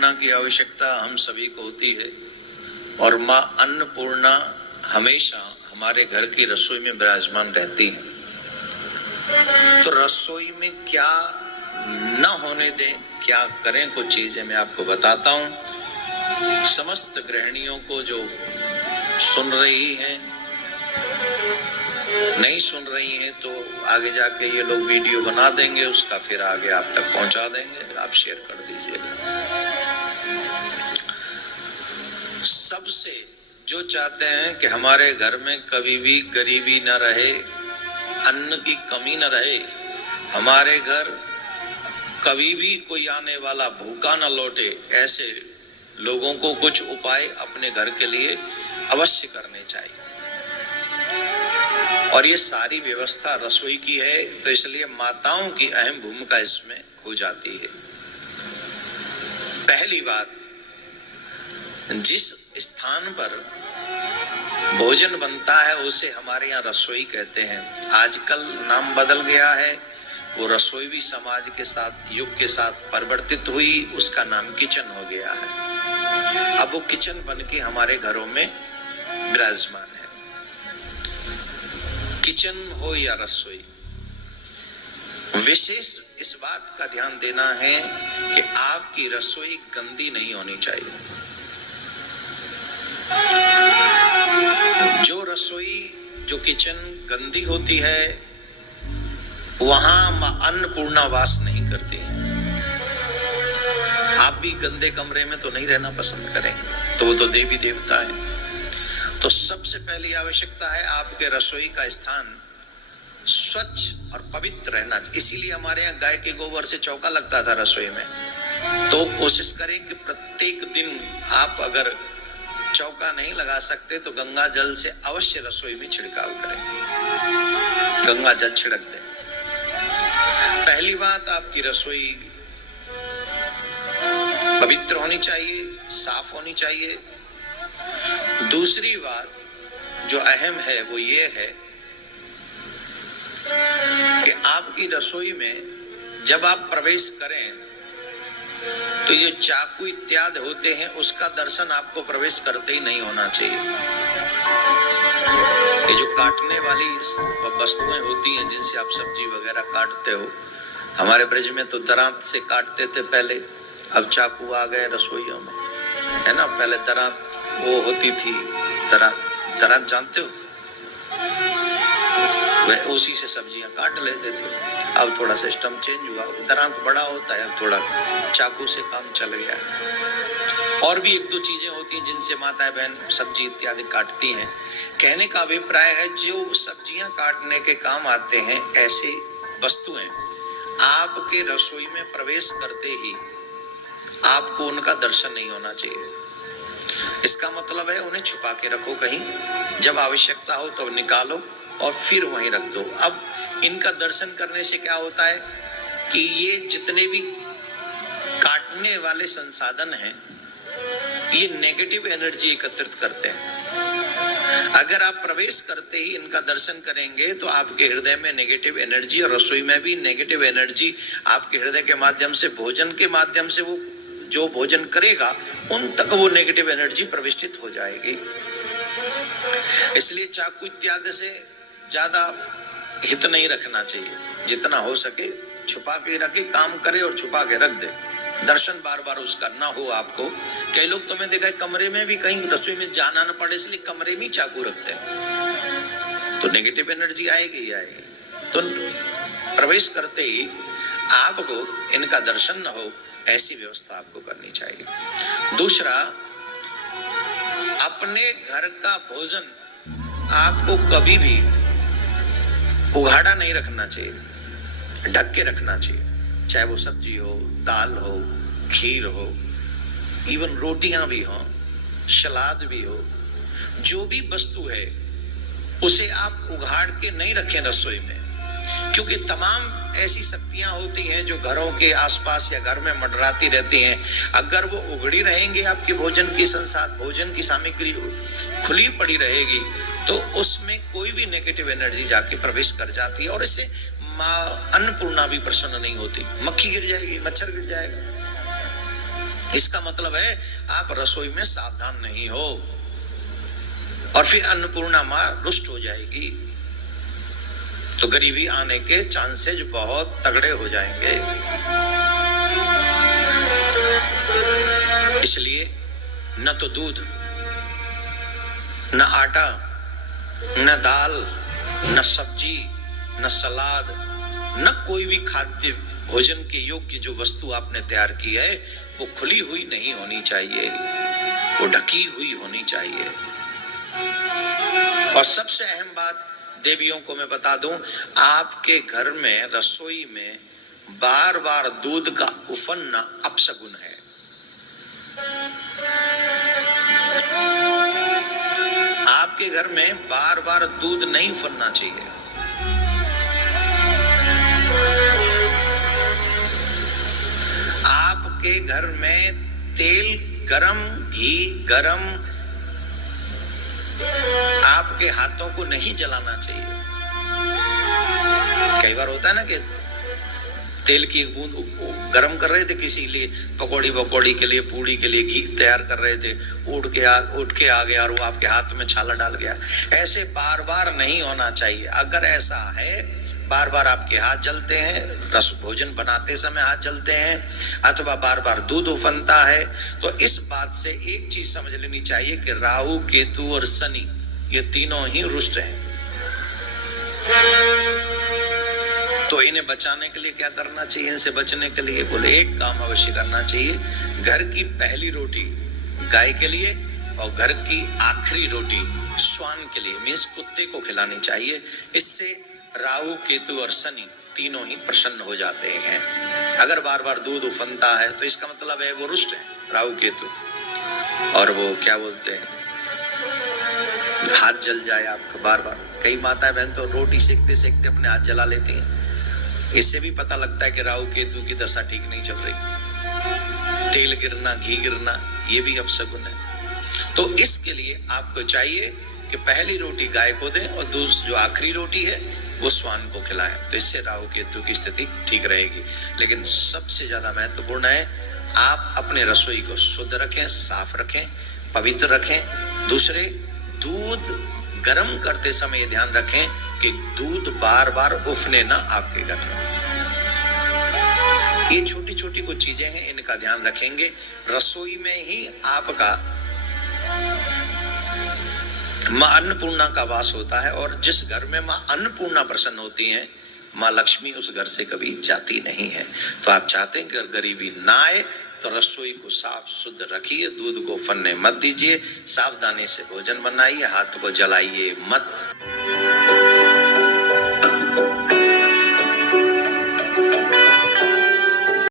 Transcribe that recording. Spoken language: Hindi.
अन्नपूर्णा की आवश्यकता हम सभी को होती है और माँ अन्नपूर्णा हमेशा हमारे घर की रसोई में विराजमान रहती है। तो रसोई में क्या न होने दें, क्या करें, कुछ चीजें मैं आपको बताता हूं। समस्त गृहिणियों को जो सुन रही हैं, नहीं सुन रही हैं तो आगे जाके ये लोग वीडियो बना देंगे, उसका फिर आगे आप तक पहुंचा देंगे, आप शेयर कर दीजिएगा। सबसे जो चाहते हैं कि हमारे घर में कभी भी गरीबी न रहे, अन्न की कमी न रहे, हमारे घर कभी भी कोई आने वाला भूखा न लौटे, ऐसे लोगों को कुछ उपाय अपने घर के लिए अवश्य करने चाहिए। और ये सारी व्यवस्था रसोई की है, तो इसलिए माताओं की अहम भूमिका इसमें हो जाती है। पहली बात, जिस स्थान पर भोजन बनता है उसे हमारे यहाँ रसोई कहते हैं। आजकल नाम बदल गया है, वो रसोई भी समाज के साथ, युग के साथ परिवर्तित हुई, उसका नाम किचन हो गया है। अब वो किचन बन के हमारे घरों में विराजमान है। किचन हो या रसोई, विशेष इस बात का ध्यान देना है कि आपकी रसोई गंदी नहीं होनी चाहिए। जो रसोई, जो किचन गंदी होती है, वहां मां अन्नपूर्णा वास नहीं करती है। आप भी गंदे कमरे में तो नहीं रहना पसंद करेंगे, तो वो तो देवी देवता है। तो सबसे पहली आवश्यकता है आपके रसोई का स्थान स्वच्छ और पवित्र रहना। इसीलिए हमारे यहाँ गाय के गोबर से चौका लगता था रसोई में। तो कोशिश करें कि प्रत्येक दिन आप अगर चौका नहीं लगा सकते तो गंगा जल से अवश्य रसोई में छिड़काव करें, गंगा जल छिड़क दें। पहली बात, आपकी रसोई पवित्र होनी चाहिए, साफ होनी चाहिए। दूसरी बात जो अहम है वो ये है कि आपकी रसोई में जब आप प्रवेश करें तो ये चाकू इत्यादि होते हैं, उसका दर्शन आपको प्रवेश करते ही नहीं होना चाहिए। ये जो काटने वाली वस्तुएं होती हैं जिनसे आप सब्जी वगैरह काटते हो, हमारे ब्रज में तो दरांत से काटते थे पहले, अब चाकू आ गए रसोइयों में, है ना। पहले दरांत वो होती थी, दरांत जानते हो, वह उसी से सब्जियां काट लेते थे। अब थोड़ा सिस्टम चेंज हुआ, दरांत बड़ा होता है, अब थोड़ा चाकू से काम चल गया है। और भी एक दो चीजें होती हैं जिनसे माताएं बहन सब्जी इत्यादि काटती हैं। कहने का अभिप्राय है जो सब्जियां काटने के काम आते हैं, ऐसी वस्तुएं आपके रसोई में प्रवेश करते ही आपको उनका दर्शन नहीं होना चाहिए। इसका मतलब है उन्हें छुपा के रखो कहीं, जब आवश्यकता हो तो निकालो और फिर वहीं रख दो। अब इनका दर्शन करने से क्या होता है कि ये जितने भी काटने वाले संसाधन हैं, ये नेगेटिव एनर्जी एकत्रित करते हैं। अगर आप प्रवेश करते ही इनका दर्शन करेंगे तो आपके हृदय में नेगेटिव एनर्जी, और रसोई में भी नेगेटिव एनर्जी आपके हृदय के माध्यम से, भोजन के माध्यम से, वो जो भोजन करेगा उन तक वो नेगेटिव एनर्जी प्रविष्टित हो जाएगी। इसलिए चाकू इत्यादि से ज्यादा हित नहीं रखना चाहिए, जितना हो सके छुपा के रखे, काम करे और छुपा के रख दे, दर्शन बार बार उसका ना हो आपको। कई लोग तो मैं देखा है कमरे में भी कहीं रसोई में जाना न पड़े इसलिए कमरे में चाकू रखते हैं, तो नेगेटिव एनर्जी आएगी ही आएगी। तो प्रवेश करते ही आपको इनका दर्शन न हो, ऐसी व्यवस्था आपको करनी चाहिए। दूसरा, अपने घर का भोजन आपको कभी भी उघाड़ा नहीं रखना चाहिए, ढक के रखना चाहिए। चाहे वो सब्जी हो, दाल हो, खीर हो, इवन रोटियां भी हो, सलाद भी हो, जो भी वस्तु है उसे आप उघाड़ के नहीं रखें रसोई में, क्योंकि तमाम ऐसी शक्तियां होती हैं जो घरों के आसपास या घर में मंडराती रहती हैं। अगर वो उघड़ी रहेंगे, आपके भोजन की सामग्री खुली पड़ी रहेगी, तो उसमें कोई भी नेगेटिव एनर्जी जाके प्रवेश कर जाती है और इससे माँ अन्नपूर्णा भी प्रसन्न नहीं होती। मक्खी गिर जाएगी, मच्छर गिर जाएगा। इसका मतलब है आप रसोई में सावधान नहीं हो और फिर अन्नपूर्णा मां रुष्ट हो जाएगी तो गरीबी आने के चांसेज बहुत तगड़े हो जाएंगे। इसलिए न तो दूध, न आटा, न दाल, न सब्जी, न सलाद, न कोई भी खाद्य भोजन के योग्य जो वस्तु आपने तैयार की है वो खुली हुई नहीं होनी चाहिए, वो ढकी हुई होनी चाहिए। और सबसे अहम बात देवियों को मैं बता दूं, आपके घर में रसोई में बार बार दूध का उफनना अपशगुन है। आपके घर में बार बार दूध नहीं उफनना चाहिए। आपके घर में तेल गरम, घी गरम आपके हाथों को नहीं जलाना चाहिए। कई बार होता है ना कि तेल की एक बूंद गरम कर रहे थे किसी लिए, पकौड़ी के लिए, पूड़ी के लिए घी तैयार कर रहे थे, उठ के आ गया और वो आपके हाथ में छाला डाल गया। ऐसे बार बार नहीं होना चाहिए। अगर ऐसा है बार बार आपके हाथ जलते हैं, रस भोजन बनाते समय हाथ जलते हैं, अथवा बार बार दूध उफनता है, तो इस बात से एक चीज समझ लेनी चाहिए कि राहु, केतु और शनि ये तीनों ही रुष्ट हैं। तो इन्हें बचाने के लिए क्या करना चाहिए? इनसे बचने के लिए बोले एक काम अवश्य करना चाहिए, घर की पहली रोटी गाय के लिए और घर की आखिरी रोटी श्वान के लिए, मीन्स कुत्ते को खिलानी चाहिए। इससे राहु, केतु और शनि तीनों ही प्रसन्न हो जाते हैं। अगर बार बार दूध उफनता है तो इसका मतलब है वो रुष्ट है, राहु केतु। और वो क्या बोलते हैं, हाथ जल जाए आपका बार बार। कई माताएं बहन तो रोटी सेकते सेकते अपने हाथ जला लेती हैं। इससे भी पता लगता है कि राहु केतु की दशा ठीक नहीं चल रही। तेल गिरना, घी गिरना ये भी अपशगुन है। तो इसके लिए आपको चाहिए कि पहली रोटी गाय को दें और दूसरी जो आखिरी रोटी है वो श्वान को खिलाएं। तो इससे राहु केतु की स्थिति ठीक रहेगी। लेकिन सबसे ज्यादा महत्वपूर्ण है आप अपने रसोई को शुद्ध रखें, साफ रखें, पवित्र रखें। दूसरे, दूध गर्म करते समय ध्यान रखें कि दूध बार बार उफने ना आपके घर में। ये छोटी छोटी कुछ चीजें हैं, इनका ध्यान रखेंगे। रसोई में ही आपका मां अन्नपूर्णा का वास होता है और जिस घर में मां अन्नपूर्णा प्रसन्न होती हैं, मां लक्ष्मी उस घर से कभी जाती नहीं है। तो आप चाहते हैं कि गरीबी ना आए तो रसोई को साफ शुद्ध रखिए, दूध को फनने मत दीजिए, सावधानी से भोजन बनाइए, हाथ को जलाइए मत।